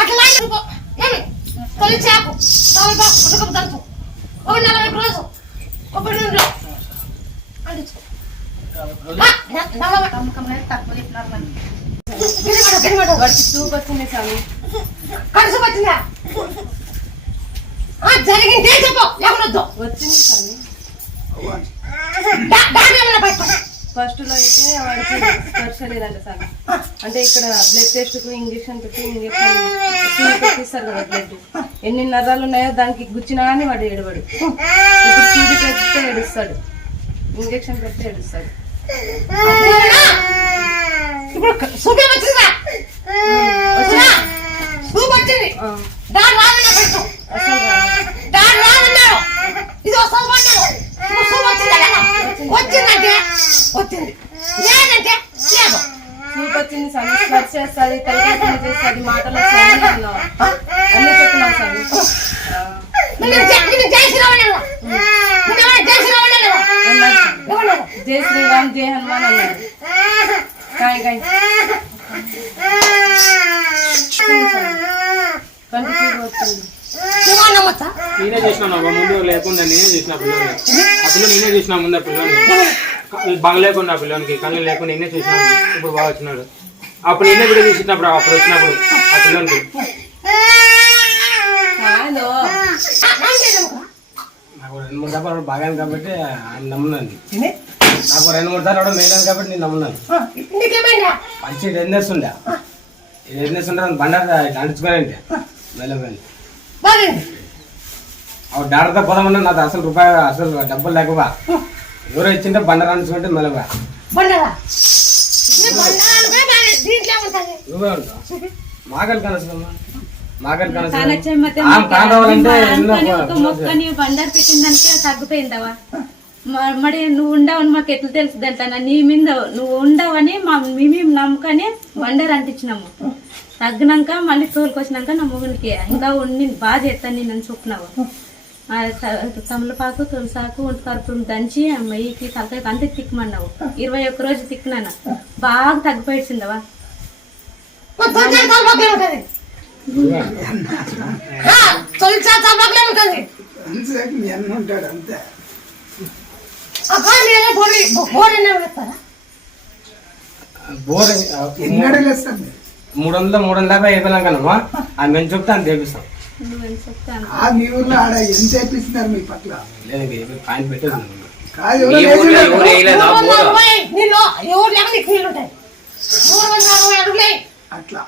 అట్లా తొలిచాకు ఉడకపు దంచు ఒక 40 రోజు ఒక నూనెలో అందించుకో వాడికి చూపు వచ్చింది స్వామి. కడుసు వచ్చిందా జరిగిందే చెప్పు ఎవరొద్దు వచ్చింది స్వామి. ఫస్ట్ లో అయితే వాడికి స్పర్శ లేదంట స్వామి. అంటే ఇక్కడ బ్లడ్ టెస్ట్ కు ఇంజక్షన్ పెట్టి పెట్టిస్తారు కదా బ్లడ్ ఎన్ని నరాలు ఉన్నాయో దానికి గుచ్చినా అని వాడు ఏడవాడు. ఇప్పుడు సూది పెడితే ఏడుస్తాడు, ఇంజక్షన్ పెడితే ఏడుస్తాడు. చూపు వచ్చింది స్వామి. స్పర్శ చేస్తుంది, తల్లి చేస్తుంది, మాటలు అన్ని చెప్తున్నాం స్వామి. జై శ్రీరామ్ జై హనుమాన్ అన్నారు. కాయ్ కాయ్ కంటి చూపు వచ్చింది. నేనే చేసినా ముందు లేకుండా నేనే చేసిన పిల్లలు. ఆ పిల్లలు నేనే చేసిన ముందు ఆ పిల్లలు బాగా లేకుండా ఆ పిల్లలకి కళ్ళు లేకుండా నేనే చూసినాను. ఇప్పుడు బాగా వచ్చినాడు. అప్పుడు నేనే వీడియో తీసినప్పుడు అప్పుడు వచ్చినప్పుడు ఆ పిల్లలకి నాకు 2-3 సార్లు బాగా కాబట్టి ఆయన నమ్మున్నాను. నాకు 2-3 సార్లు మేలాను కాబట్టి నేను నమ్మున్నాను. మంచి డెన్నెస్ ఉండే బండారు అంటించుకోనండి మేళమైంది. డాక్టర్తో పోదామన్నా నాకు అసలు డబ్బులు లేకపో ఎవరో ఇచ్చింటే బండారు అంటించుకుంటే మెలగా మాకలు కనసమ్మా మాకలు మొక్కని బండారు పెట్టిందానికే తగ్గిపోయిందవా. మరి నువ్వు ఉండవని మాకు ఎట్లా తెలుస్తుంది అంటానా. నీ మీద నువ్వు ఉండవని మేము నమ్మకని బండారు అంటించినాము. తగ్గినాక మళ్ళీ తోలుకొచ్చినాక నా మొగునికి ఇంకా ఉండి బాగా చేస్తాను నేను చూపున్నావు. తమలపాకు తులసాకు ఒంటి కరుపులు దంచి అమ్మాయికి తలకాయకి అంతే తిక్కమన్నావు. 21 రోజు తిక్కినాను, బాగా తగ్గిపోయిందవా. బోర్ 350 అయిపోయినాం కదమ్మా అది మేము చెప్తా అని తెప్పిస్తాం. మీ ఊర్లో ఆడ ఎంత చేపిస్తున్నారు మీ పట్ల? పాయింట్ పెట్టేది అట్లా